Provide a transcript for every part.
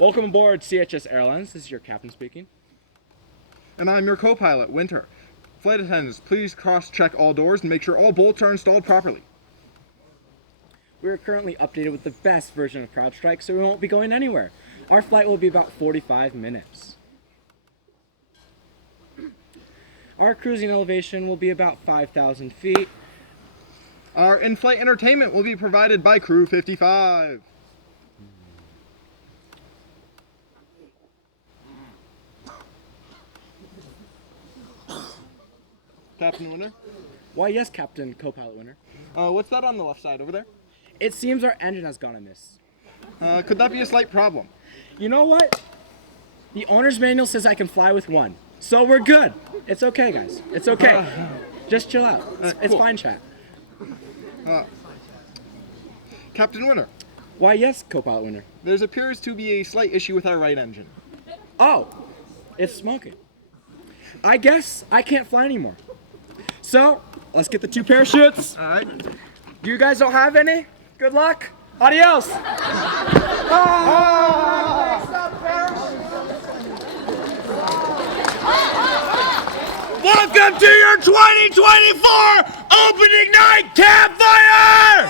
Welcome aboard CHS Airlines. This is your captain speaking. And I'm your co-pilot, Winter. Flight attendants, please cross-check all doors and make sure all bolts are installed properly. We are currently updated with the best version of CrowdStrike, so we won't be going anywhere. Our flight will be about 45 minutes. Our cruising elevation will be about 5,000 feet. Our in-flight entertainment will be provided by Crew 55. Captain Winter? Why, yes, Captain Co-Pilot Winter. What's that on the left side over there? It seems our engine has gone amiss. Could that be a slight problem? You know what? The owner's manual says I can fly with one. So we're good. It's okay, guys. It's okay. Just chill out. It's cool. fine, chat. Captain Winter, Why, yes, Co-Pilot Winter. there appears to be a slight issue with our right engine. Oh, it's smoking. I guess I can't fly anymore. So, let's get the 2 parachutes. All right. You guys don't have any? Good luck. Adios. Welcome to your 2024 opening night Campfire!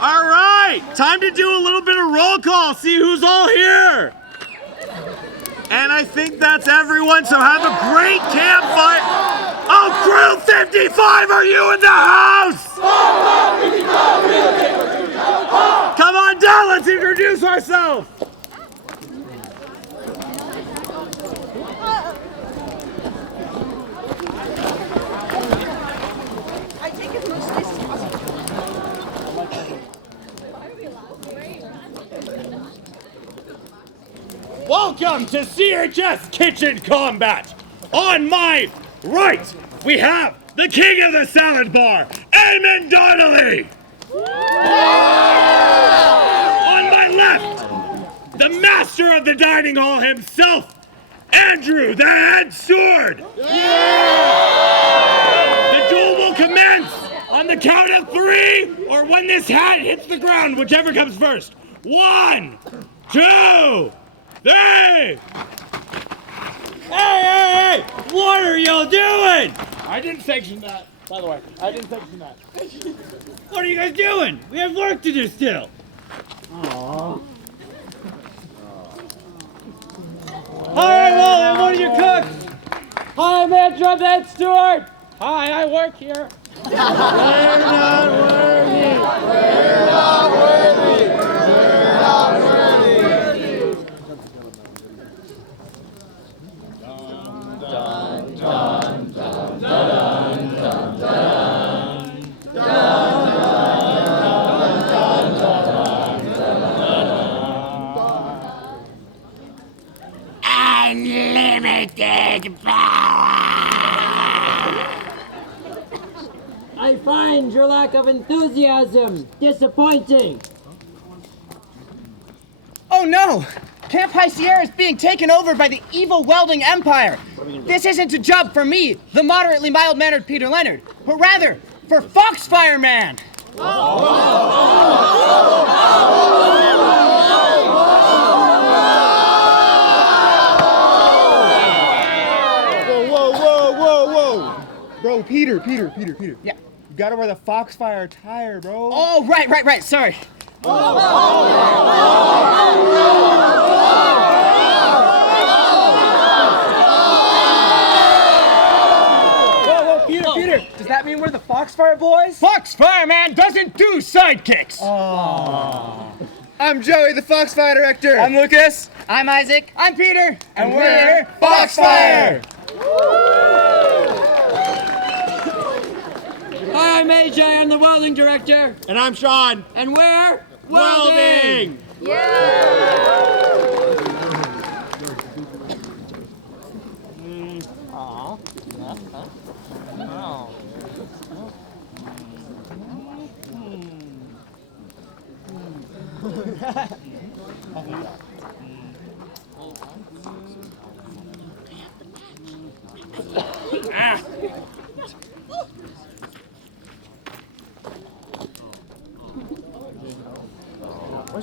All right, time to do a little bit of roll call, see who's all here. And I think that's everyone, so have a great campfire. Oh, Crew 55, are you in the house? Come on down, let's introduce ourselves. I take as much space as possible. Welcome to CHS Kitchen Combat. On my right, we have the king of the salad bar, Eamon Donnelly. On my left, the master of the dining hall himself, Andrew the Head Sword. The duel will commence on the count of 3, or when this hat hits the ground, whichever comes first. 1, 2, 3! Hey! What are y'all doing? I didn't sanction that, by the way. I didn't sanction that. What are you guys doing? We have work to do still. Aww. Hi, Wally, I'm one of your cooks. Hi, I'm Andrew the Head Steward. Hi, I work here. We're not worthy. We're not worthy. We're not worthy. Unlimited power! I find your lack of enthusiasm disappointing. Oh no! Camp High Sierra is being taken over by the evil Welding Empire. This isn't a job for me, the moderately mild-mannered Peter Leonard, but rather for Foxfire Man. Whoa. Bro, Peter. Yeah. You gotta wear the Foxfire attire, bro. Oh, right, sorry. Whoa, Peter. Does that mean we're the Foxfire boys? Foxfire Man doesn't do sidekicks. I'm Joey, the Foxfire director. I'm Lucas. I'm Isaac. I'm Peter. And we're Foxfire. Hi, I'm AJ, I'm the welding director. And I'm Sean. And we're Welding!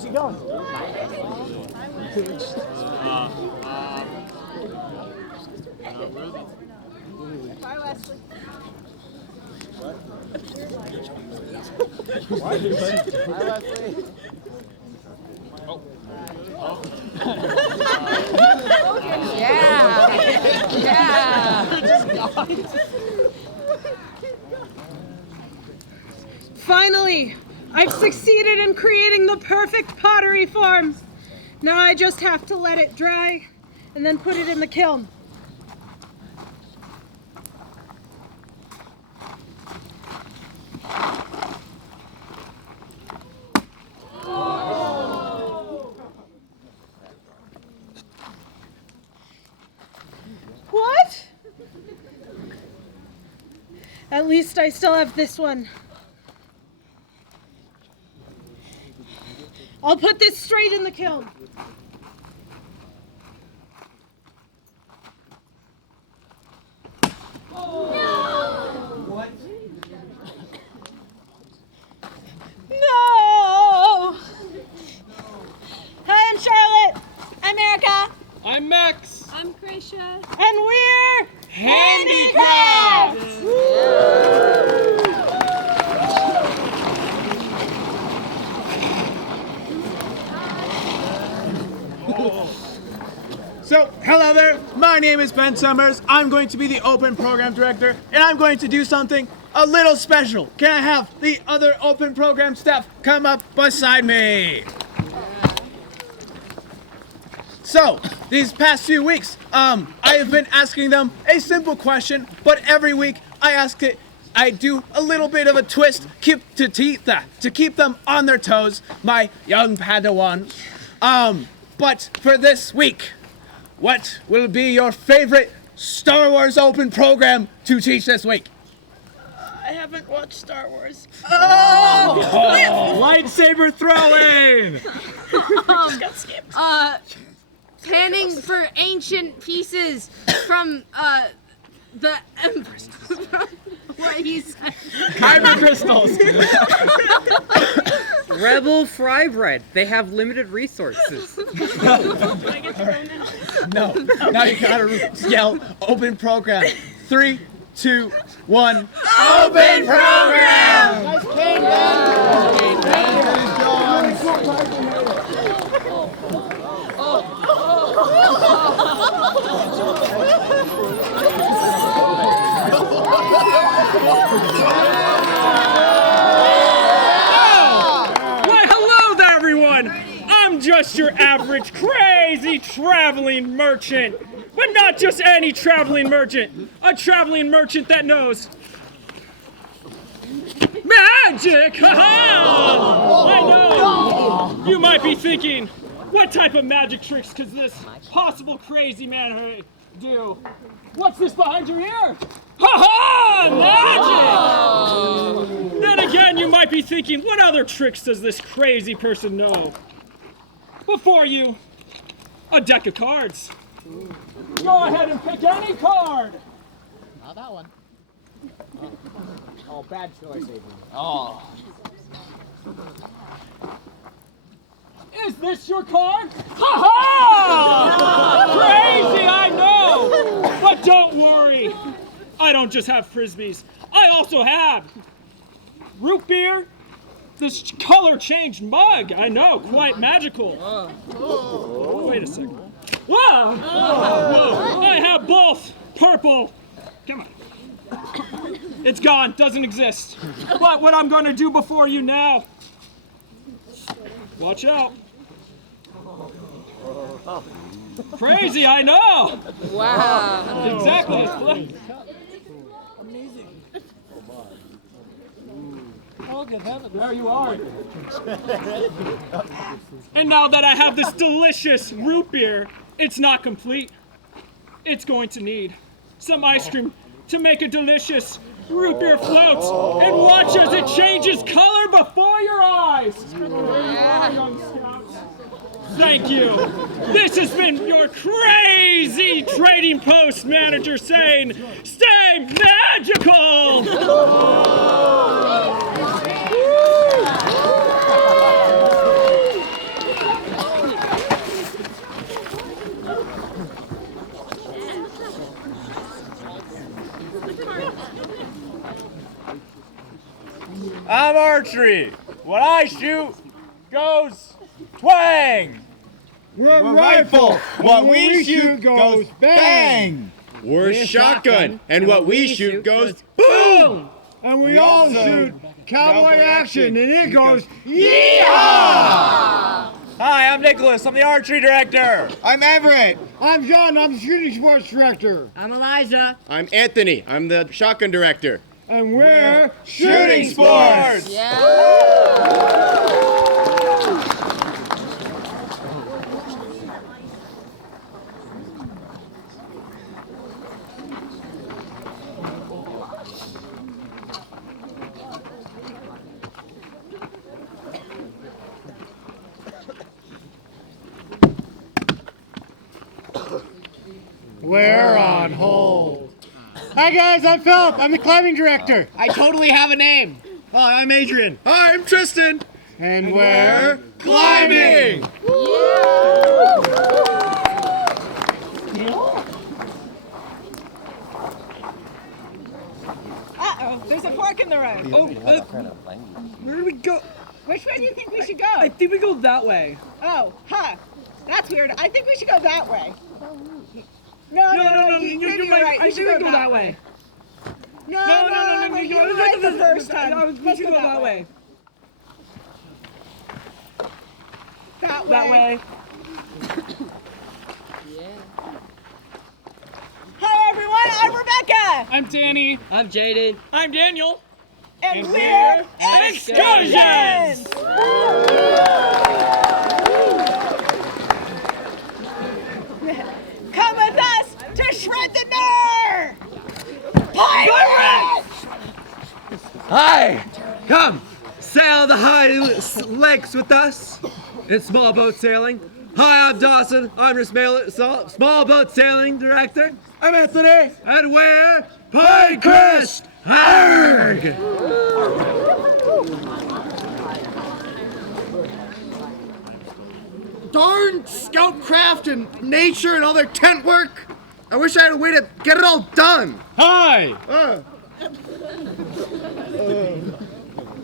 Where's he going? Bye, Wesley. Finally, I've succeeded in creating the perfect pottery form. Now I just have to let it dry and then put it in the kiln. What? At least I still have this one. I'll put this straight in the kiln. No! Hi, I'm Charlotte. I'm Erica. I'm Max. I'm Gracia. And we're Handicraft! So, hello there. My name is Ben Summers. I'm going to be the Open Program Director, and I'm going to do something a little special. Can I have the other Open Program staff come up beside me? So, these past few weeks, I have been asking them a simple question, but every week I do a little bit of a twist to keep them on their toes, my young Padawans. But for this week, what will be your favorite Star Wars Open program to teach this week? I haven't watched Star Wars. Lightsaber throwing! Just got skipped. Panning for ancient pieces from the Empress. What he said. Kyber crystals! Rebel fry bread. They have limited resources. No. Now you gotta yell Open Program. 3, 2, 1. Open Program! Nice paint, Ben. Why, hello there, everyone! I'm just your average crazy traveling merchant. But not just any traveling merchant. A traveling merchant that knows magic! Ha-ha! I know! You might be thinking, what type of magic tricks could this possible crazy man do? What's this behind your ear? Ha-ha! Magic! Then again, you might be thinking, what other tricks does this crazy person know? Before you, a deck of cards. Go ahead and pick any card. Not that one. Oh, bad choice, Avery. Oh. Is this your card? Ha-ha! Crazy, I know! But don't worry. I don't just have frisbees. I also have root beer, this color-changed mug. I know, quite magical. Wait a second. Whoa! Whoa! I have both. Purple. Come on. It's gone. Doesn't exist. But what I'm going to do before you now. Watch out. Crazy, I know. Wow. Exactly. There you are. And now that I have this delicious root beer, it's not complete. It's going to need some ice cream to make a delicious root beer float. And watch as it changes color before your eyes. Young Scouts. Thank you. This has been your crazy trading post manager saying, stay magical! archery. What I shoot goes twang. We're rifle. What we shoot goes bang. We're shotgun, and what we shoot goes boom. And we all shoot cowboy action, and it goes yeehaw! Hi, I'm Nicholas. I'm the archery director. I'm Everett. I'm John. I'm the shooting sports director. I'm Elijah. I'm Anthony. I'm the shotgun director. And we're Shooting sports. We're on hold. Hi guys, I'm Philip. I'm the climbing director. I totally have a name. Hi, I'm Adrian. Hi, I'm Tristan. And we're Climbing. Uh-oh, there's a fork in the road. Where do we go? Which way do you think we should go? I think we go that way. Oh, huh. That's weird. I think we should go that way. No, maybe you're right. I think we go that way. No, you were right the first time. We should go that way. That way. That way. Hi, everyone. I'm Rebecca. I'm Danny. I'm Jaden. I'm Daniel. And we're Excursions. Come with us to shred the Nor! Pirates! Hi. Come. Sail the high lakes with us in small boat sailing. Hi, I'm Dawson. I'm your small boat sailing director. I'm Anthony. And we're Pinecrest. Arg! Darn Scoutcraft and nature and all their tent work. I wish I had a way to get it all done. Hi.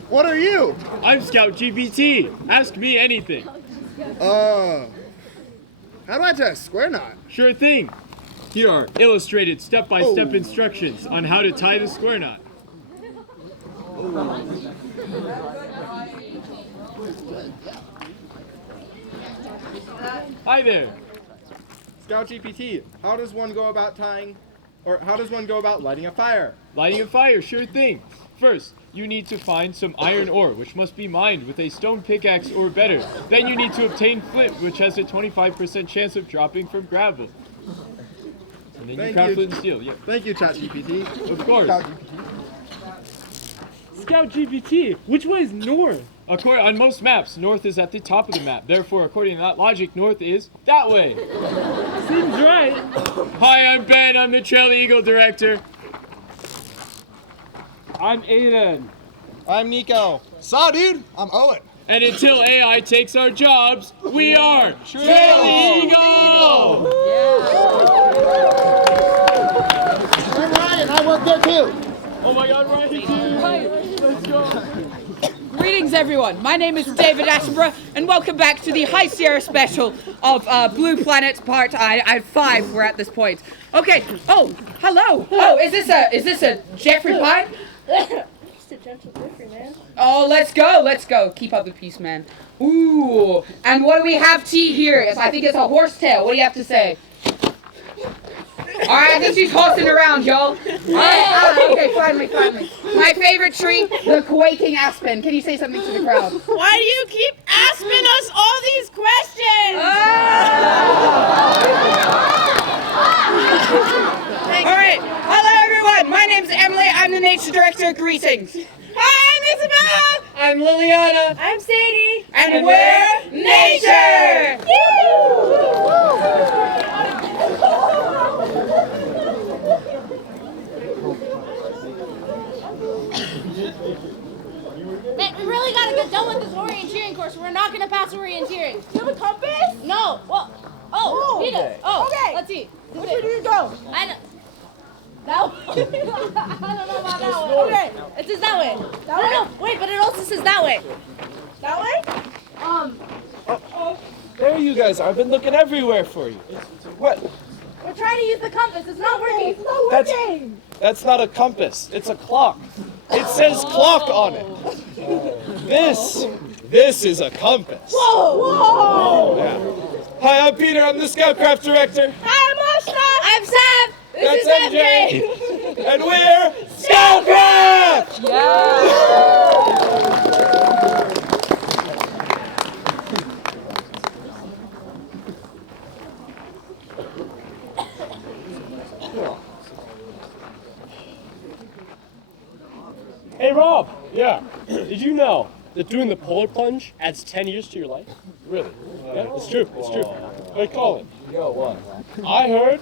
What are you? I'm Scout GPT. Ask me anything. How do I tie a square knot? Sure thing. Here are illustrated step-by-step instructions on how to tie the square knot. Hi there. Scout GPT, how does one go about lighting a fire? Lighting a fire, sure thing. First, you need to find some iron ore, which must be mined with a stone pickaxe or better. Then you need to obtain flint, which has a 25% chance of dropping from gravel. And then you craft flint and steel. Yeah. Thank you, ChatGPT. Of course. Scout GPT, which way is north? On most maps, north is at the top of the map. Therefore, according to that logic, north is that way. Seems right. Hi, I'm Ben. I'm the Trail Eagle director. I'm Aiden. I'm Nico. Saw, dude. I'm Owen. And until AI takes our jobs, we are Trail Eagle! I'm Ryan. I work there too. Oh my God, Ryan! Let's go. Greetings, everyone. My name is David Attenborough, and welcome back to the High Sierra special of Blue Planet Part 5. We're at this point. Okay. Oh, hello. Oh, is this a Jeffrey Pine? Just a gentle Jeffrey, man. Oh, let's go. Let's go. Keep up the peace, man. Ooh. And what do we have tea here? I think it's a horsetail. What do you have to say? All right, I think she's horsing around, y'all. All right, okay, finally. My favorite tree, the quaking aspen. Can you say something to the crowd? Why do you keep asking us all these questions? All right, hello everyone. My name's Emily. I'm the nature director. Greetings. Hi, I'm Isabella. I'm Liliana. I'm Sadie. And we're nature. Man, we really gotta get done with this orienteering course. We're not gonna pass orienteering. Do you have a compass? No. Well, he does. Oh, okay. Let's see. Which way do you go? I know. That way. I don't know about that way. Okay, it says that way. That way? No, wait, but it also says that way. That way? There you guys are. I've been looking everywhere for you. What? We're trying to use the compass. It's not working. It's not working. That's not a compass. It's a clock. It says clock on it. This is a compass. Whoa! Yeah. Hi, I'm Peter. I'm the Scoutcraft director. Hi, I'm Ashna. I'm Sam. This That's is MJ. And we're Scoutcraft! Hey Rob! Yeah. Did you know that doing the polar plunge adds 10 years to your life? Really? Yeah, it's true. It's true. Hey Colin. Yo, what? I heard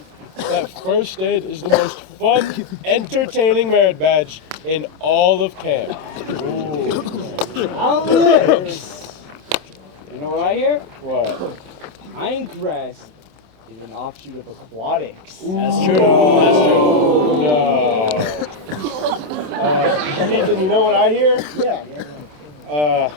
that first aid is the most fun, entertaining merit badge in all of camp. Alex! You know what I hear? What? Pinecrest is an offshoot of Aquatics. That's true. That's true. No. Nathan, you know what I hear? Yeah.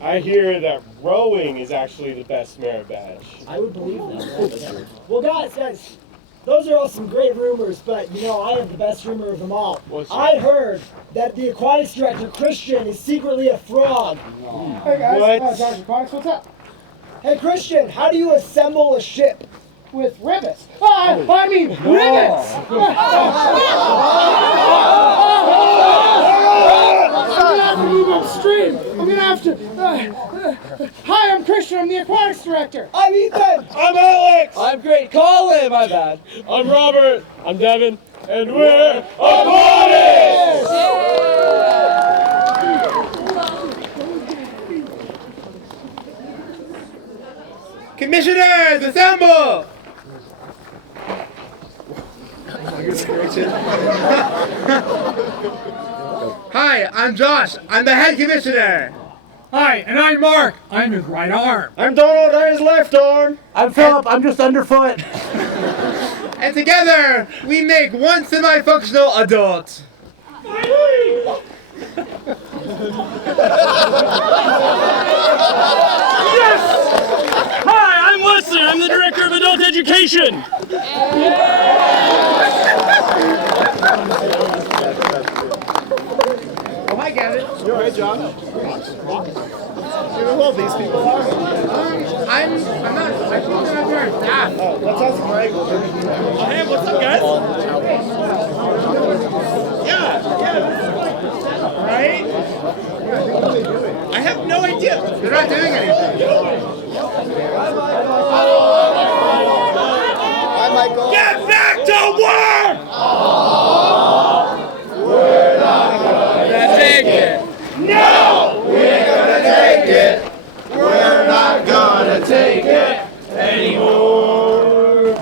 I hear that rowing is actually the best merit badge. I would believe that. Well, guys, those are all some great rumors, but you know, I have the best rumor of them all. I heard that the aquatics director, Christian, is secretly a frog. Hey guys, What? Dr. Aquatics, what's up? Hey, Christian, how do you assemble a ship? With rivets. I mean rivets! I'm gonna have to move upstream. I'm gonna have to. Hi, I'm Christian. I'm the aquatics director. I'm Ethan. I'm Alex! I'm great. Colin, my bad. I'm Robert. I'm Devin. And we're Aquatics! Commissioners, assemble! Hi, I'm Josh. I'm the head commissioner. Hi, and I'm Mark. I'm his right arm. I'm Donald. I'm his left arm. I'm Philip. I'm just underfoot. And together, we make one semi-functional adult. Yes! Hi, I'm Wesley. I'm the director of adult education. Oh, hi, Gavin. You alright, John? Do you know who all these people are? I'm not. I think I'm wearing that. Oh, let's ask Greg. Hey, what's up, guys? Right? I have no idea. They're not doing anything. Hi, Michael. Get back to work! We're not gonna take it. No! We ain't gonna take it. We're not gonna take it anymore.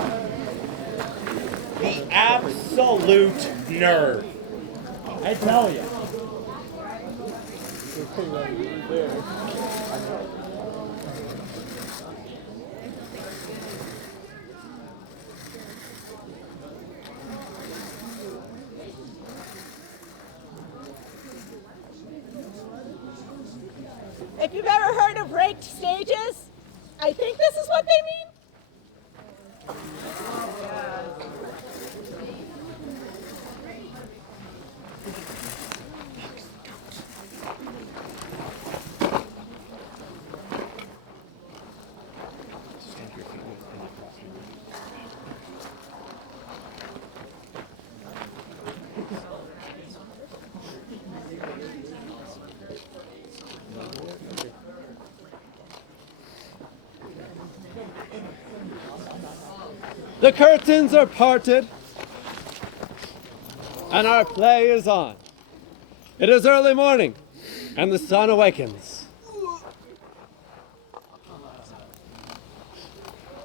The absolute nerve. I tell you. If you've ever heard of raked stages, I think this is what they mean. The curtains are parted, and our play is on. It is early morning, and the sun awakens.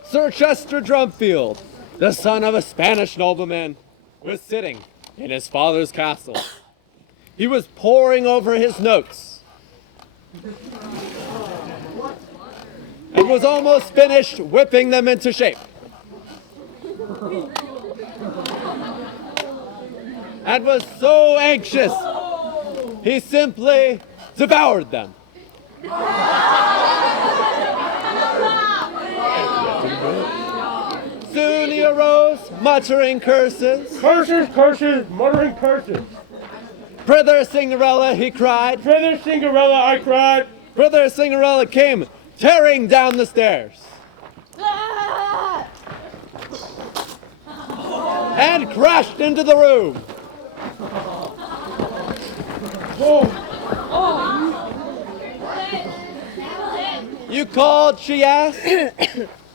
Sir Chester Drumfield, the son of a Spanish nobleman, was sitting in his father's castle. He was poring over his notes and was almost finished whipping them into shape and was so anxious, he simply devoured them. Soon he arose, muttering curses. Curses, curses, muttering curses. Brother Cinderella, he cried. Brother Cinderella, I cried. Brother Cinderella came tearing down the stairs. And crashed into the room. You called, she asked.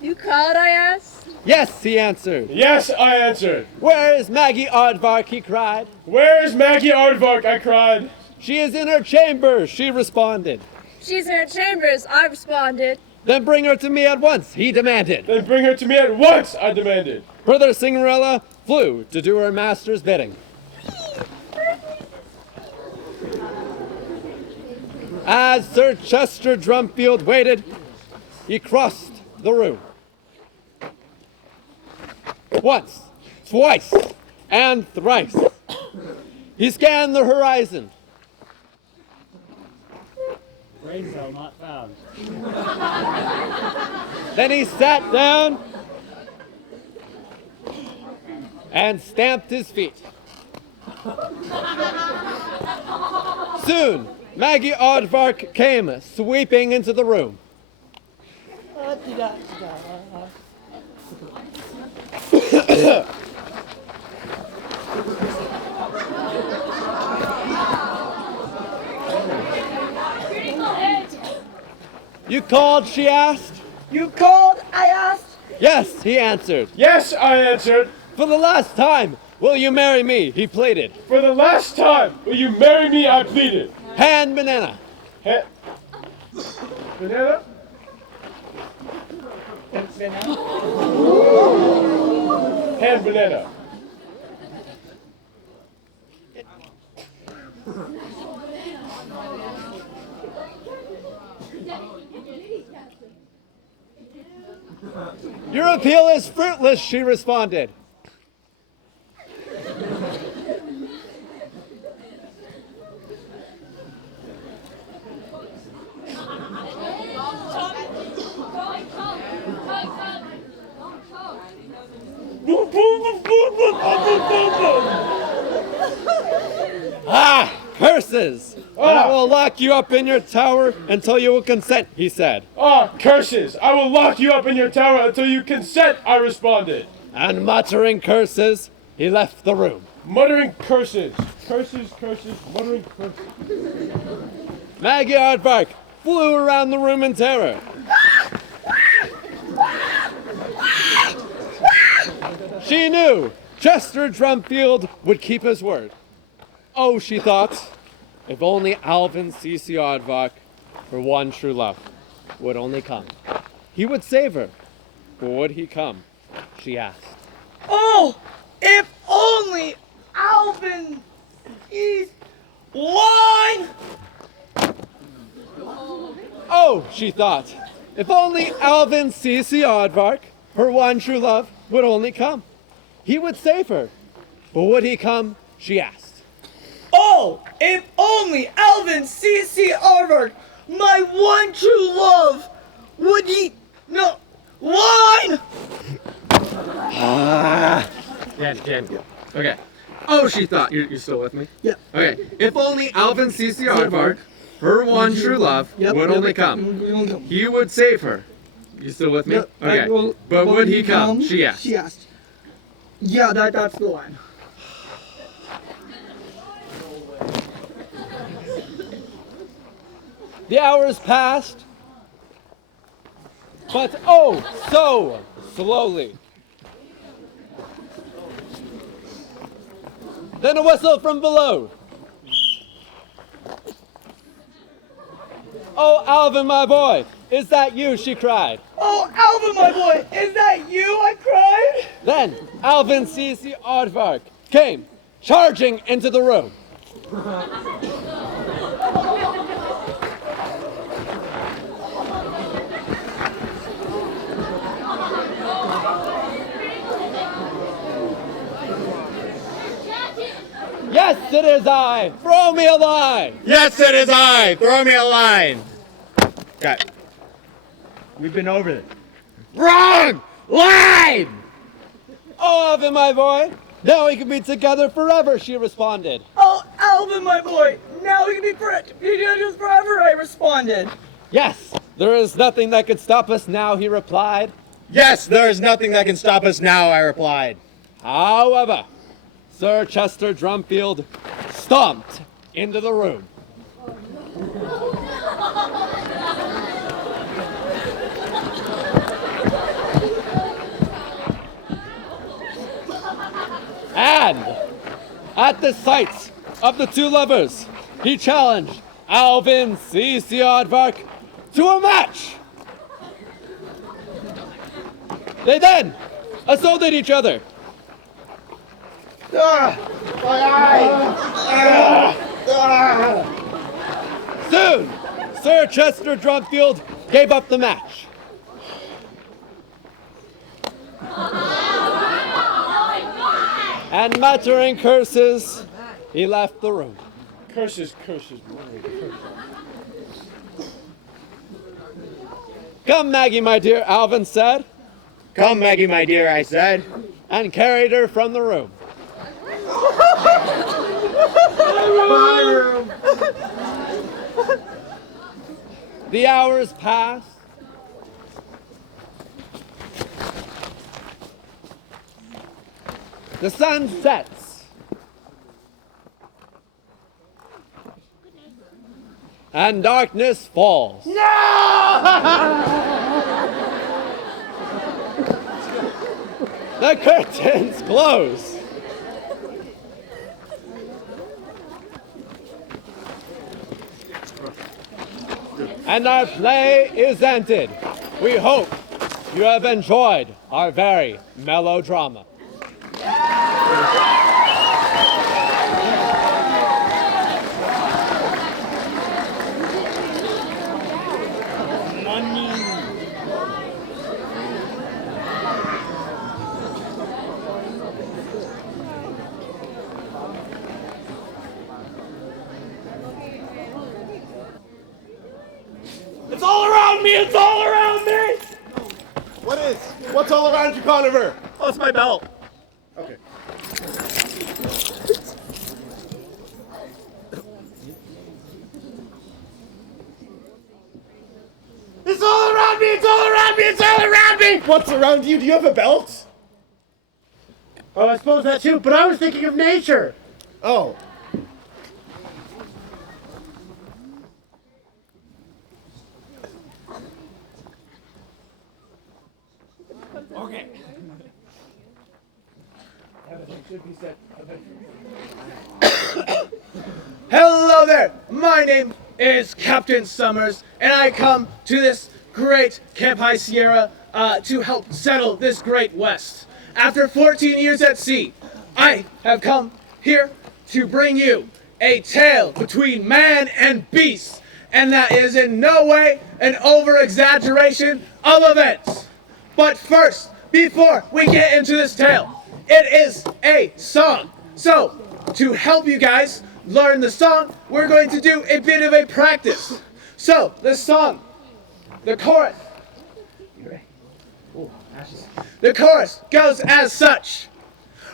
You called, I asked? Yes, he answered. Yes, I answered. Where is Maggie Aardvark, he cried. Where is Maggie Aardvark, I cried. She is in her chamber, she responded. She's in her chambers, I responded. Then bring her to me at once, he demanded. Then bring her to me at once, I demanded. Brother Cinderella flew to do her master's bidding. As Sir Chester Drumfield waited, he crossed the room. Once, twice, and thrice. He scanned the horizon. Brain cell not found. Then he sat down and stamped his feet. Soon, Maggie Aardvark came sweeping into the room. You called, she asked. You called, I asked. Yes, he answered. Yes, I answered. For the last time, will you marry me? He pleaded. For the last time, will you marry me? I pleaded. Hand banana. Banana? Hand banana. Your appeal is fruitless, she responded. Ah, curses! And I will lock you up in your tower until you will consent, he said. Ah, curses! I will lock you up in your tower until you consent, I responded. And muttering curses, he left the room. Muttering curses. Curses, curses, muttering curses. Maggie Aardvark flew around the room in terror. She knew Chester Drumfield would keep his word. Oh, she thought, if only Alvin C.C. Aardvark, her one true love, would only come. He would save her. But would he come? She asked. Oh, if only Alvin is one. Oh, she thought, if only Alvin C.C. Aardvark, her one true love, would only come. He would save her. But would he come? She asked. Oh, if only Alvin C.C. Aardvark, my one true love, would he... No, one! Damn. Okay. Oh, she thought. You're still with me? Yep. Okay. If only Alvin C.C. Aardvark, her one true love, would only come. He would save her. You still with me? Yep. Okay. But would he come? She asked. She asked. Yeah, that's the one. The hours passed, but oh, so slowly. Then a whistle from below. Oh, Alvin, my boy, is that you? She cried. Oh, Alvin, my boy, is that you? I cried. Then Alvin C.C. Aardvark came charging into the room. Yes, it is I. Throw me a line. Yes, it is I. Throw me a line. Okay. We've been over it. Wrong! Line! Oh, Alvin, my boy. Now we can be together forever, she responded. Oh, Alvin, my boy. Now we can be forever, I responded. Yes, there is nothing that could stop us now, he replied. Yes, there is nothing that can stop us now, I replied. However, Sir Chester Drumfield stomped into the room. And at the sight of the two lovers, he challenged Alvin C.C. Aardvark to a match. They then assaulted each other. Soon, Sir Chester Drumfield gave up the match. And muttering curses, he left the room. Curses, curses, curses. Come, Maggie, my dear, Alvin said. Come, Maggie, my dear, I said. And carried her from the room. My room. The hours passed. The sun sets. And darkness falls. The curtains close. And our play is ended. We hope you have enjoyed our very melodrama. It's all around me! It's all around me! What is? What's all around you, Conover? Oh, it's my belt. Okay. It's all around me! It's all around me! It's all around me! What's around you? Do you have a belt? Oh, I suppose that too, but I was thinking of nature. Oh. Okay. Everything should be set. Hello there. My name is Captain Summers, and I come to this great Camp High Sierra to help settle this great West. After 14 years at sea, I have come here to bring you a tale between man and beast, and that is in no way an over-exaggeration of events. But first, before we get into this tale, it is a song. So, to help you guys learn the song, we're going to do a bit of a practice. So, the song, the chorus. You ready? Ooh, ashes. The chorus goes as such.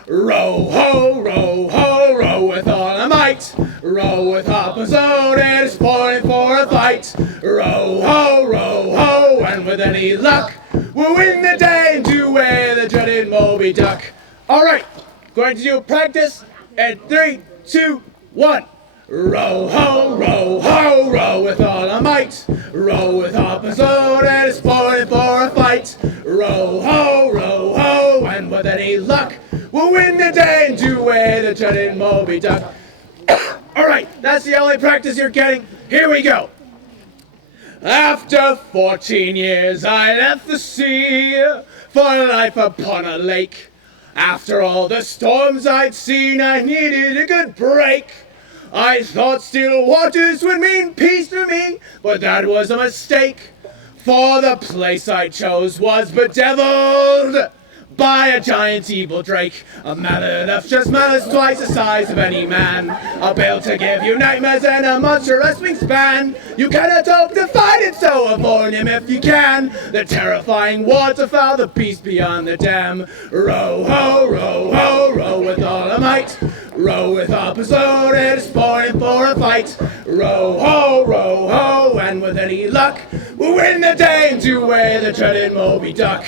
Row, ho, row with all a might. Row with opposite is pointing for a fight. Row, ho, and with any luck, we'll win the day and do away the dreaded Moby Duck. All right, going to do a practice in 3, 2, 1. Row, ho, with all a might. Row with opposite and it's pointing for a fight. Row, ho, and with any luck, we'll win the day and do away the dreaded Moby Duck. All right, that's the only practice you're getting. Here we go. After 14 years, I left the sea for life upon a lake. After all the storms I'd seen, I needed a good break. I thought still waters would mean peace to me, but that was a mistake. For the place I chose was bedeviled by a giant evil drake, a Mellowdrama just malice twice the size of any man, a build to give you nightmares and a monstrous wingspan. You cannot hope to fight it, so avoid him if you can. The terrifying waterfowl, the beast beyond the dam. Row ho, row ho, row with all a might. Row with opposite, spoiling for a fight. Row ho, and with any luck, we'll win the day and do away the dreaded Moby Duck.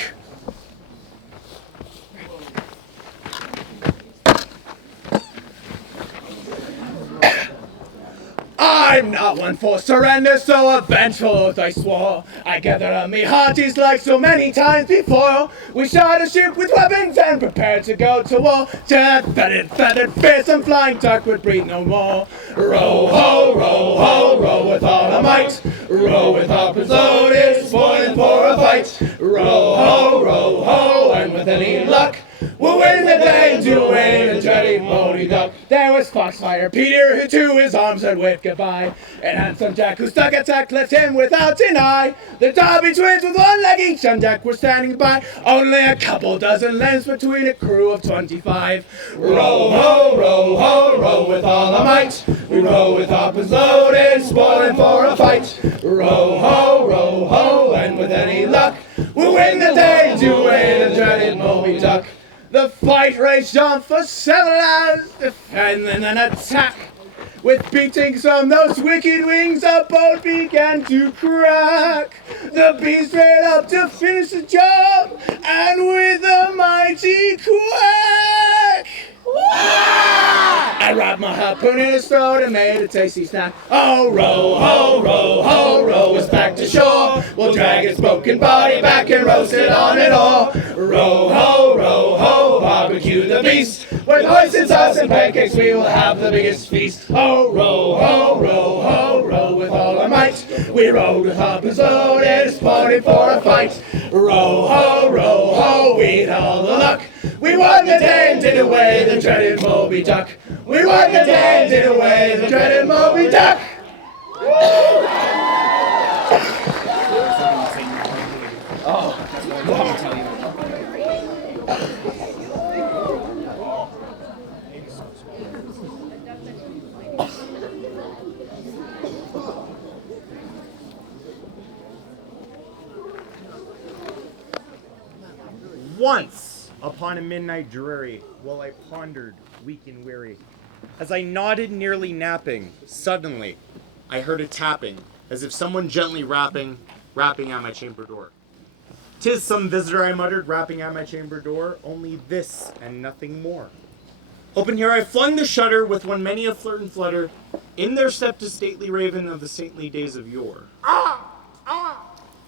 I'm not one for surrender, so a vengeful oath I swore. I gathered on me hearties like so many times before. We shot a ship with weapons and prepared to go to war. To that feathered, fearsome flying duck would breathe no more. Row ho, row with all our might. Row with opposite loaded, spoiling for a fight. Row ho, and with any luck, we'll win the day and do away the dreaded Moby Duck. There was Foxfire Peter, who to his arms had waved goodbye, and Handsome Jack, who stuck at tack, left him without deny. The Derby twins with one leg each on deck were standing by, only a couple dozen lengths between a crew of 25. Row ho, row with all our might. We row with hoppers loaded, spoiling for a fight. Row ho, and with any luck, we'll win the day and do away the dreaded Moby Duck. The fight raged on for 7 hours, defend and then attack. With beatings on those wicked wings, a boat began to crack. The beast ran up to finish the job, and with a mighty quack, I wrapped my harpoon in his throat and made a tasty snack. Oh, row us back to shore. We'll drag his broken body back and roast it on it all. Row ho, barbecue the beast. With hoisin sauce and pancakes, we will have the biggest feast. Oh, row with all our might. We rowed with harpoons loaded, sporting for a fight. Row ho, we had all the luck. We won the day and did away the dreaded Moby Duck. We won the day and did away the dreaded Moby Duck. Once upon a midnight dreary, while I pondered, weak and weary, as I nodded, nearly napping, suddenly I heard a tapping, as if someone gently rapping at my chamber door. "'Tis some visitor," I muttered, rapping at my chamber door, "only this and nothing more." Open here I flung the shutter, with one many a flirt and flutter. In there stepped a stately raven of the saintly days of yore.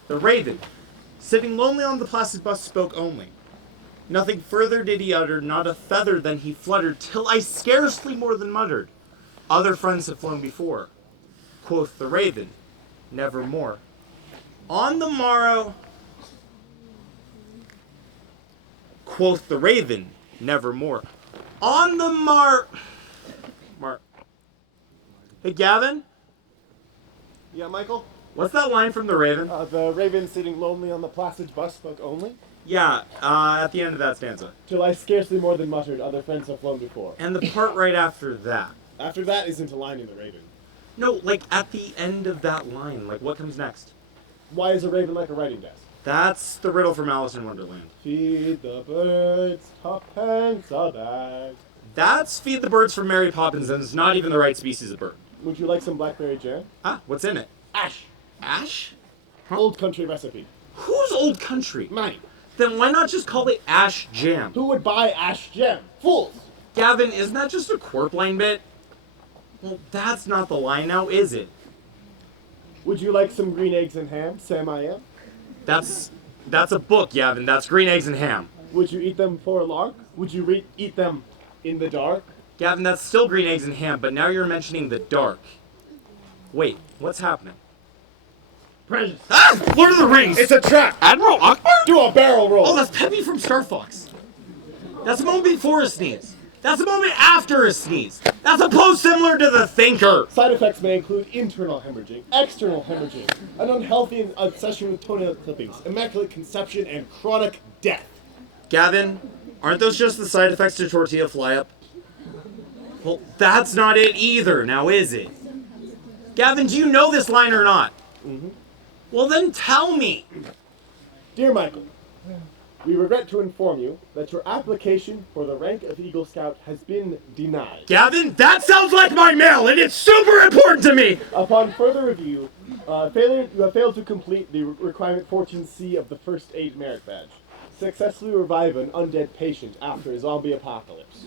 The raven, sitting lonely on the placid bust, spoke only. Nothing further did he utter, not a feather then he fluttered, till I scarcely more than muttered, "Other friends have flown before." Quoth the raven, "Nevermore." On the morrow, quoth the raven, "Nevermore." On the Hey, Gavin? Yeah, Michael? What's that line from the raven? The raven sitting lonely on the placid bust spoke only. Yeah, at the end of that stanza. Till I scarcely more than muttered, other friends have flown before. And the part right after that. After that isn't a line in the raven. No, like at the end of that line. Like what comes next? Why is a raven like a writing desk? That's the riddle from Alice in Wonderland. Feed the birds, tuppence a bag. That's Feed the Birds from Mary Poppins, and it's not even the right species of bird. Would you like some blackberry jam? Ah, what's in it? Ash. Ash? Huh? Old country recipe. Who's old country? Mine. Then why not just call it ash jam? Who would buy ash jam? Fools! Gavin, isn't that just a Corp line bit? Well, that's not the line now, is it? Would you like some green eggs and ham, Sam I am? That's a book, Gavin. That's Green Eggs and Ham. Would you eat them for long? Would you eat them in the dark? Gavin, that's still Green Eggs and Ham, but now you're mentioning the dark. Wait, what's happening? Prejudice. Ah! Lord of the Rings! It's a trap! Admiral Akbar? Do a barrel roll! Oh, that's Peppy from Star Fox. That's a moment before a sneeze. That's a moment after a sneeze. That's a pose similar to the thinker. Side effects may include internal hemorrhaging, external hemorrhaging, an unhealthy obsession with toenail clippings, immaculate conception, and chronic death. Gavin, aren't those just the side effects to tortilla fly-up? Well, that's not it either, now is it? Gavin, do you know this line or not? Mm-hmm. Well, then tell me. Dear Michael, we regret to inform you that your application for the rank of Eagle Scout has been denied. Gavin, that sounds like my mail, and it's super important to me! Upon further review, you have failed to complete the requirement 14C of the First Aid Merit Badge. Successfully revive an undead patient after a zombie apocalypse.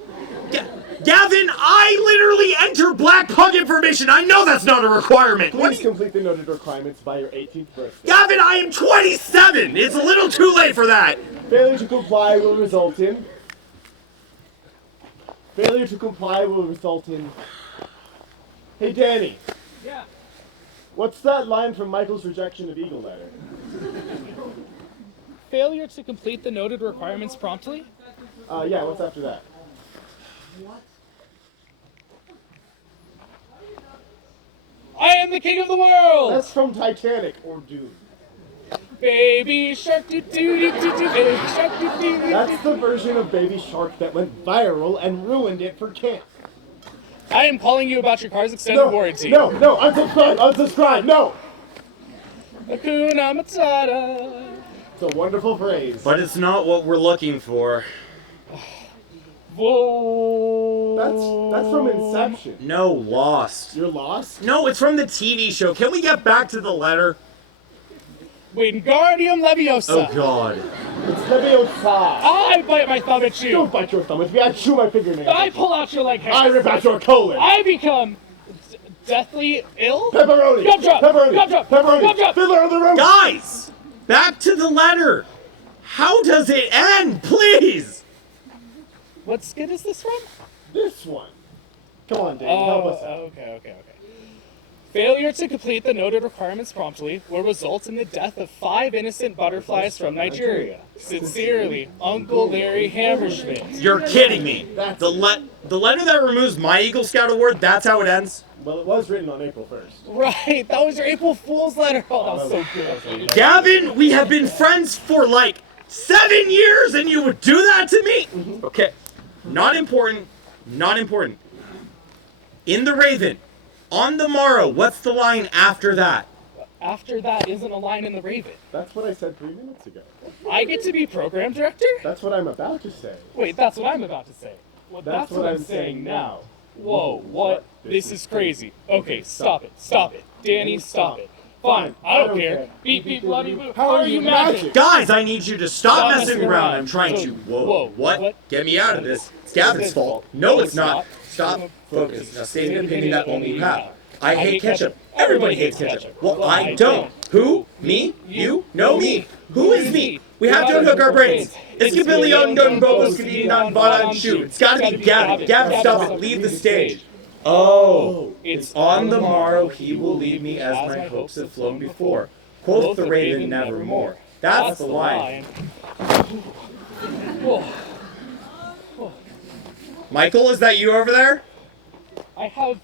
Gavin, I literally enter Black Pug information! I know that's not a requirement! Please complete the noted requirements by your 18th birthday. Gavin, I am 27! It's a little too late for that! Failure to comply will result in... Hey, Danny. Yeah. What's that line from Michael's rejection of Eagle Letter? Failure to complete the noted requirements promptly? Yeah, what's after that? I am the king of the world! That's from Titanic or Dune. Baby shark doo doo doo doo doo, baby shark doo doo doo. That's the version of Baby Shark that went viral and ruined it for camp. I am calling you about your car's extended warranty. No, unsubscribe, no! Hakuna Matata. It's a wonderful phrase. But it's not what we're looking for. Whoa. That's from Inception. No, Lost. You're lost? No, it's from the TV show. Can we get back to the letter? Wingardium Leviosa. Oh, God. It's Leviosa. I bite my thumb at you. Don't bite your thumb at me. I chew my fingernails. I pull out your leg hair. I rip out your colon. I become deathly ill. Pepperoni. Gumdrop. Pepperoni. Gumdrop. Pepperoni. Gumdrop. Fiddler on the Roof. Guys! Back to the letter. How does it end, please? What skit is this from? This one. Come on, Dave. Help us out. Okay. Failure to complete the noted requirements promptly will result in the death of 5 innocent butterflies from Nigeria. Sincerely, Uncle Larry Hammerschmidt. You're kidding me. The letter that removes my Eagle Scout award, that's how it ends? Well, it was written on April 1st. Right, that was your April Fool's letter. Oh, that was so good. Gavin, we have been friends for like 7 years and you would do that to me? Okay. Not important. In the Raven, on the morrow, what's the line after that? After that isn't a line in the Raven. That's what I said 3 minutes ago. I get to be program director? That's what I'm about to say. Wait, that's what I'm about to say. Well, That's what I'm saying now. Whoa, what? This is crazy. Okay, stop it. Danny, stop it. Fine, I don't care. Beep, beep, bloody boo. How are you magic? Guys, I need you to stop messing around. I'm trying to. Whoa, what? Get me out of this. It's Gavin's fault. No, it's not. Stop. Focus. Now state an opinion that only you have. I hate ketchup. Everybody hates ketchup. Well, I don't. Who? Me? You? No, me. Who is me? We have to unhook our brains. It's Gabillion Gun Bobos Kadeen on Bodan Shoot. It's gotta be Gavin. Gavin, stop it. Leave the stage. Oh, it's on the morrow he will leave me as my hopes have flown before. Quoth the raven nevermore. That's the line. Michael, is that you over there? I have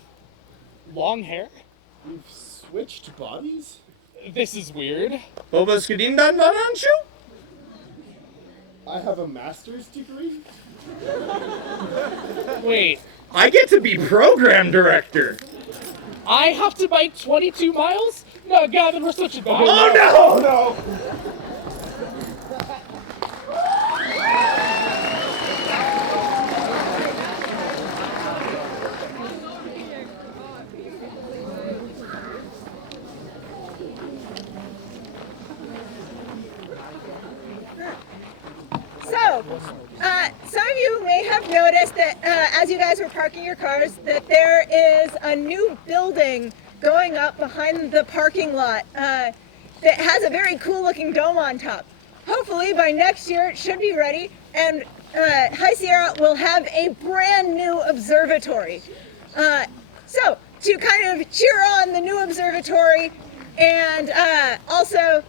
long hair. You've switched bodies? This is weird. Bobos Kadeen on Bodan Shoot? I have a master's degree? Wait. I get to be program director. I have to bike 22 miles? No, Gavin, we're switching back. Oh, no! So, some of you may have noticed that as you guys were parking your cars, that there is a new building going up behind the parking lot that has a very cool looking dome on top. Hopefully by next year it should be ready and High Sierra will have a brand new observatory. So to kind of cheer on the new observatory and also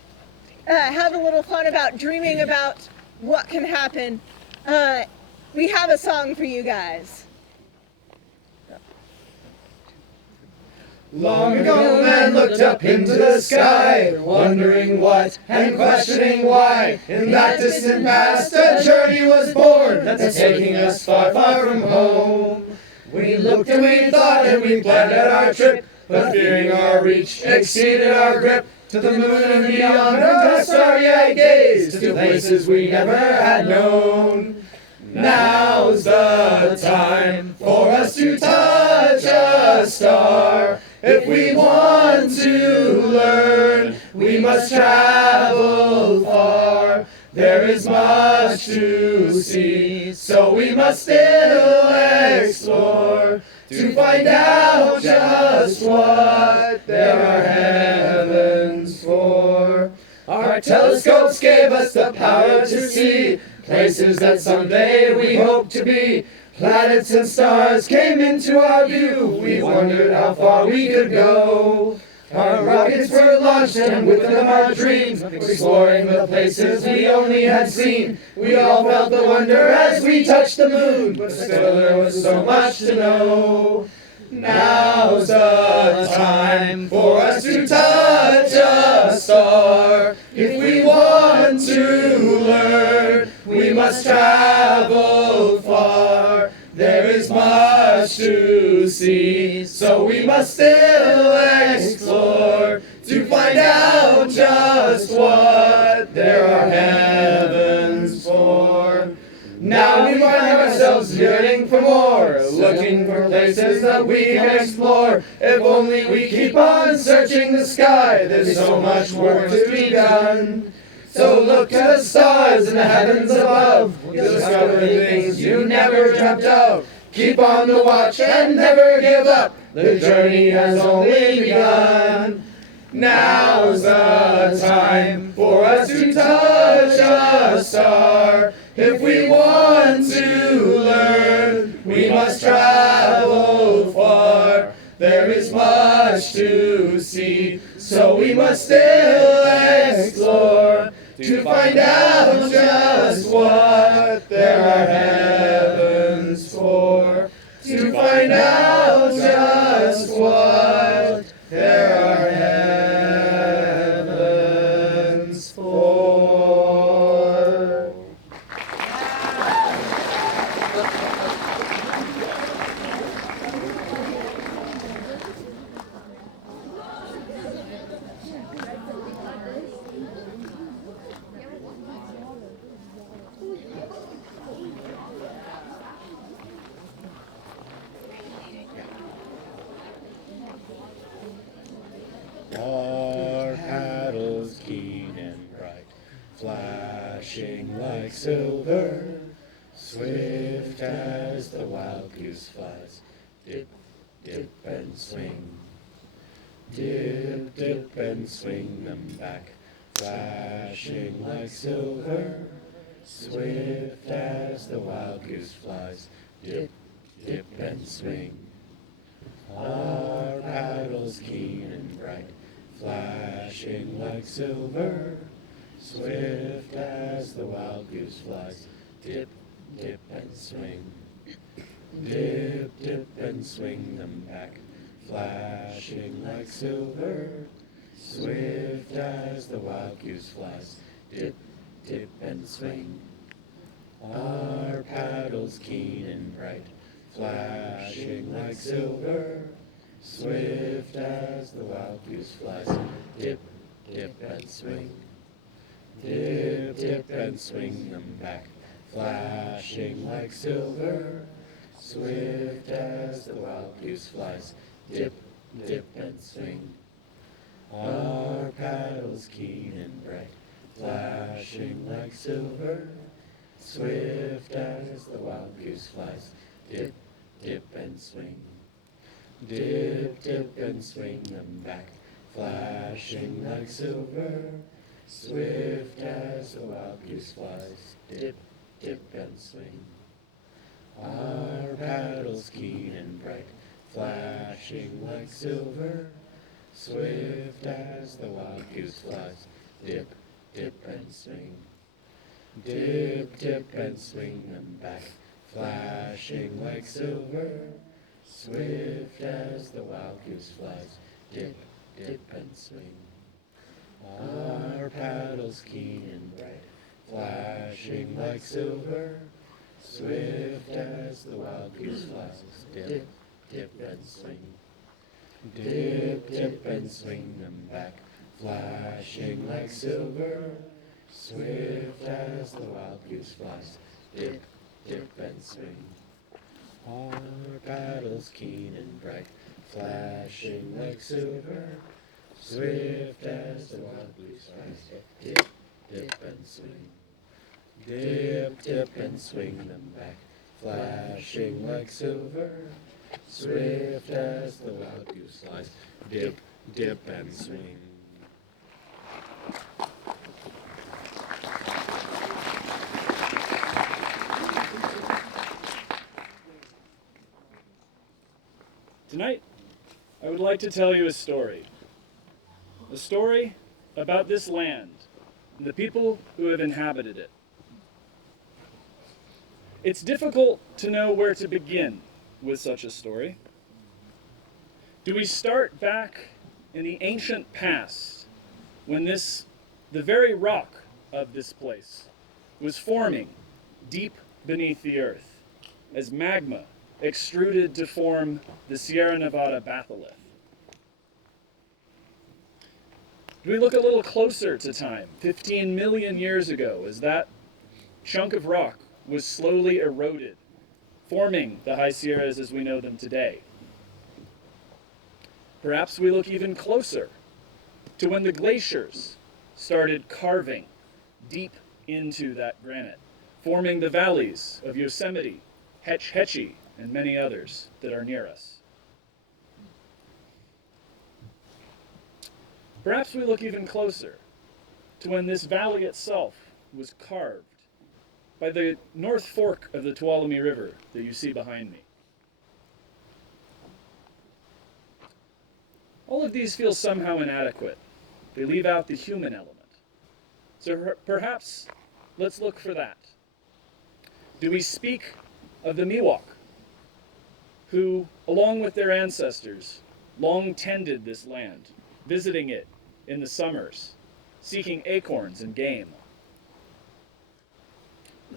have a little fun about dreaming about what can happen, we have a song for you guys. Long ago man looked up into the sky, wondering what and questioning why. In that distant past a journey was born that's taking us far, far from home. We looked and we thought and we planned out our trip, but fearing our reach exceeded our grip. To the moon and beyond our starry-eyed gaze, to places we never had known. Now's the time for us to touch a star. If we want to learn, we must travel far. There is much to see, so we must still explore to find out just what there are heavens for. Our telescopes gave us the power to see places that someday we hope to be. Planets and stars came into our view. We wondered how far we could go. Our rockets were launched and with them our dreams, exploring the places we only had seen. We all felt the wonder as we touched the moon, but still there was so much to know. Now's the time for us to touch a star. If we want to learn, we must travel far. There is much to see, so we must still explore to find out just what there are heavens for. Now we find ourselves yearning for more, looking for places that we can explore. If only we keep on searching the sky, there's so much work to be done. So look to the stars in the heavens above, you'll discover things you never dreamt of. Keep on the watch and never give up, the journey has only begun. Now's the time for us to touch a star. If we want to learn, we must travel far. There is much to see, so we must still explore to find out just what there are heavens for. To find out just what there are heavens for. Our paddles keen and bright, flashing like silver, swift as the wild goose flies, dip, dip and swing. Dip, dip and swing them back, flashing like silver, swift as the wild goose flies, dip, dip and swing. Our paddles keen and bright, flashing like silver, swift as the wild goose flies, dip, dip and swing. Dip, dip and swing them back, flashing like silver, swift as the wild goose flies, dip, dip and swing. Our paddles keen and bright, flashing like silver, swift as the wild goose flies, dip, dip and swing. Dip, dip and swing them back, flashing like silver, swift as the wild goose flies, dip, dip and swing. Our paddles keen and bright, flashing like silver, swift as the wild goose flies, dip, dip and swing. Dip, dip and swing them back, flashing like silver, swift as the wild goose flies, dip, dip and swing. Our paddles keen and bright, flashing like silver, swift as the wild goose flies, dip, dip and swing. Dip, dip and swing them back, flashing like silver, swift as the wild goose flies, dip, dip and swing. Our paddles keen and bright, flashing like silver, swift as the wild goose flies, dip, dip and swing. Dip, dip and swing them back, flashing like silver, swift as the wild goose flies, dip, dip and swing. Our paddles keen and bright, flashing like silver, swift as the wild goose flies, dip, dip and swing. Dip, dip and swing them back, flashing like silver, swift as the wild goose flies, dip, dip and swing. Tonight, I would like to tell you a story about this land and the people who have inhabited it. It's difficult to know where to begin with such a story. Do we start back in the ancient past when the very rock of this place was forming deep beneath the earth as magma extruded to form the Sierra Nevada batholith? Do we look a little closer to time, 15 million years ago, as that chunk of rock was slowly eroded, forming the High Sierras as we know them today? Perhaps we look even closer to when the glaciers started carving deep into that granite, forming the valleys of Yosemite, Hetch Hetchy, and many others that are near us. Perhaps we look even closer to when this valley itself was carved by the North Fork of the Tuolumne River that you see behind me. All of these feel somehow inadequate. They leave out the human element. So perhaps let's look for that. Do we speak of the Miwok, who, along with their ancestors, long tended this land, visiting it in the summers, seeking acorns and game?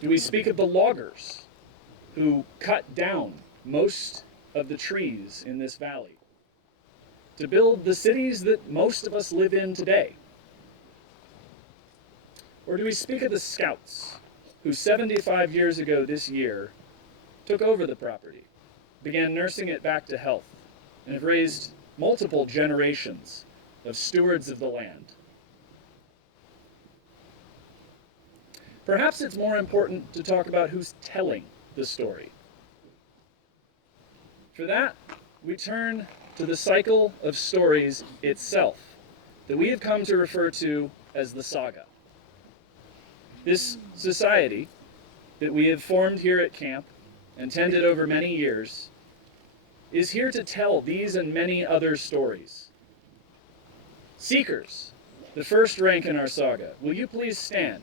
Do we speak of the loggers, who cut down most of the trees in this valley to build the cities that most of us live in today? Or do we speak of the Scouts, who 75 years ago this year took over the property, began nursing it back to health, and have raised multiple generations of stewards of the land? Perhaps it's more important to talk about who's telling the story. For that, we turn to the cycle of stories itself that we have come to refer to as the saga. This society that we have formed here at camp and tended over many years is here to tell these and many other stories. Seekers, the first rank in our saga, will you please stand?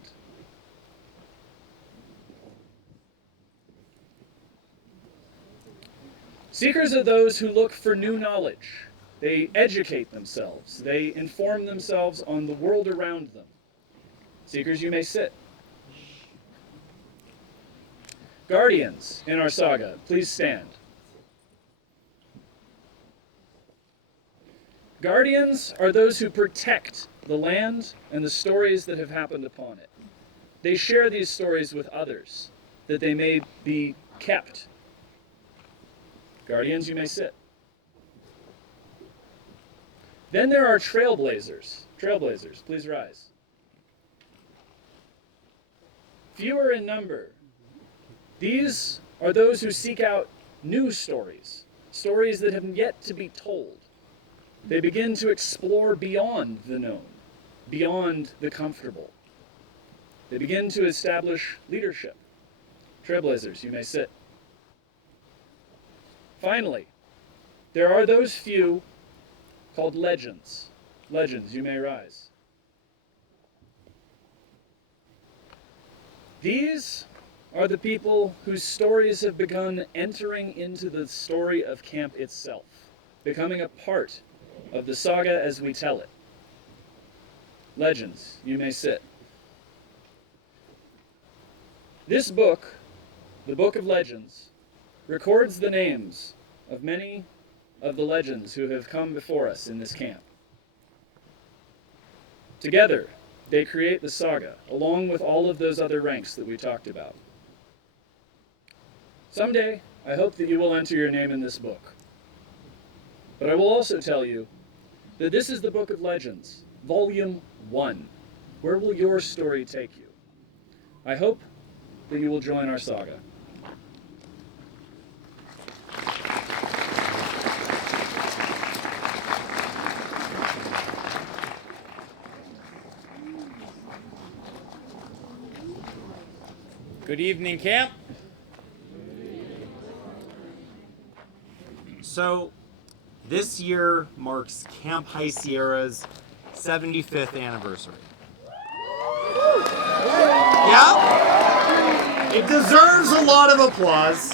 Seekers are those who look for new knowledge. They educate themselves. They inform themselves on the world around them. Seekers, you may sit. Guardians in our saga, please stand. Guardians are those who protect the land and the stories that have happened upon it. They share these stories with others, that they may be kept. Guardians, you may sit. Then there are trailblazers. Trailblazers, please rise. Fewer in number. These are those who seek out new stories, stories that have yet to be told. They begin to explore beyond the known, beyond the comfortable. They begin to establish leadership. Trailblazers, you may sit. Finally, there are those few called legends. Legends, you may rise. These are the people whose stories have begun entering into the story of camp itself, becoming a part of the saga as we tell it. Legends, you may sit. This book, the Book of Legends, records the names of many of the legends who have come before us in this camp. Together, they create the saga, along with all of those other ranks that we talked about. Someday, I hope that you will enter your name in this book. But I will also tell you that this is the Book of Legends, Volume 1. Where will your story take you? I hope that you will join our saga. Good evening, camp. So, this year marks Camp High Sierra's 75th anniversary. Yeah, it deserves a lot of applause,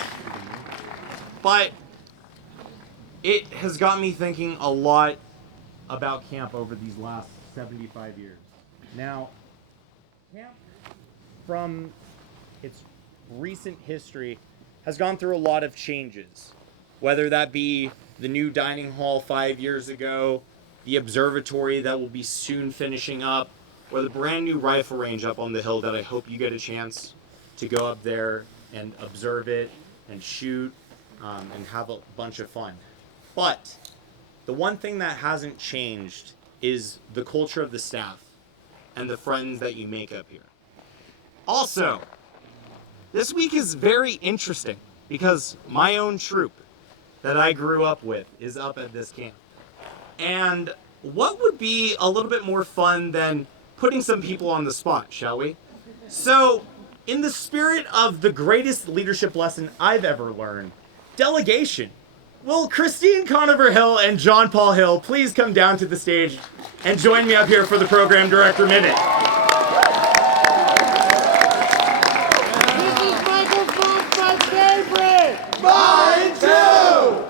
but it has got me thinking a lot about camp over these last 75 years. Now, camp, from its recent history, has gone through a lot of changes, whether that be the new dining hall 5 years ago, the observatory that will be soon finishing up, or the brand new rifle range up on the hill that I hope you get a chance to go up there and observe it and shoot and have a bunch of fun. But the one thing that hasn't changed is the culture of the staff and the friends that you make up here. Also, this week is very interesting because my own troop that I grew up with is up at this camp. And what would be a little bit more fun than putting some people on the spot, shall we? So, in the spirit of the greatest leadership lesson I've ever learned, delegation, will Christine Conover Hill and John Paul Hill please come down to the stage and join me up here for the Program Director Minute? Mine too!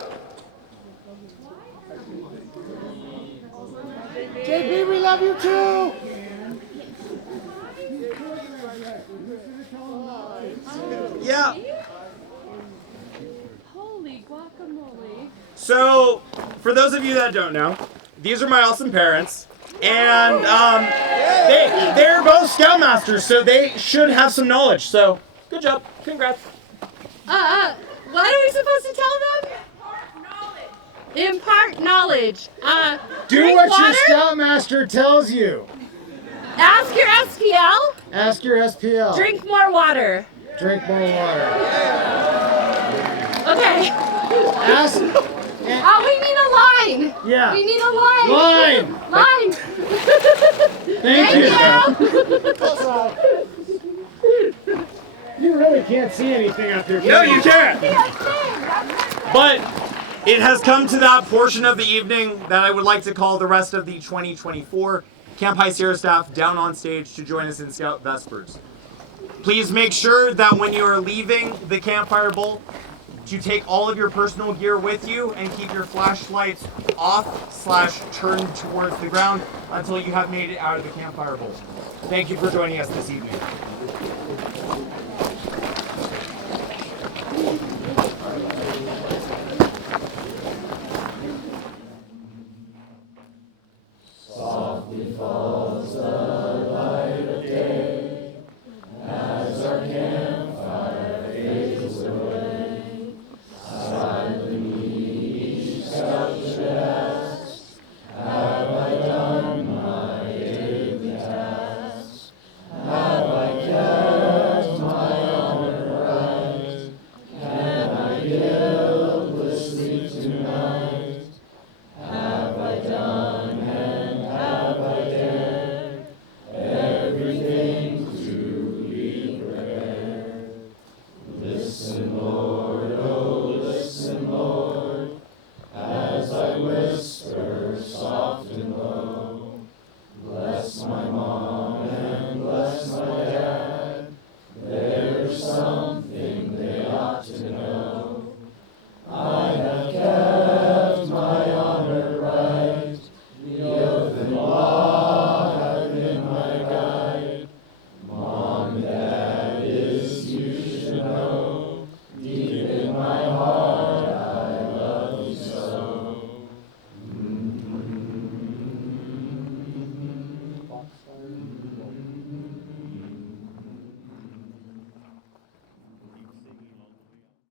JP, we love you too! Yeah. Holy guacamole. So, for those of you that don't know, these are my awesome parents, and they're both Scoutmasters, so they should have some knowledge. So, good job. Congrats. What are we supposed to tell them? Impart knowledge. Do Drink what water? your Scoutmaster tells you. Ask your SPL. Ask your SPL. Drink more water. Drink more water. Okay. Ask. We need a line. Yeah. We need a line. Line. Thank you. You really can't see anything up here. No, you can't. But it has come to that portion of the evening that I would like to call the rest of the 2024 Camp High Sierra staff down on stage to join us in Scout Vespers. Please make sure that when you are leaving the Campfire Bowl, to take all of your personal gear with you and keep your flashlights off/turned towards the ground until you have made it out of the Campfire Bowl. Thank you for joining us this evening.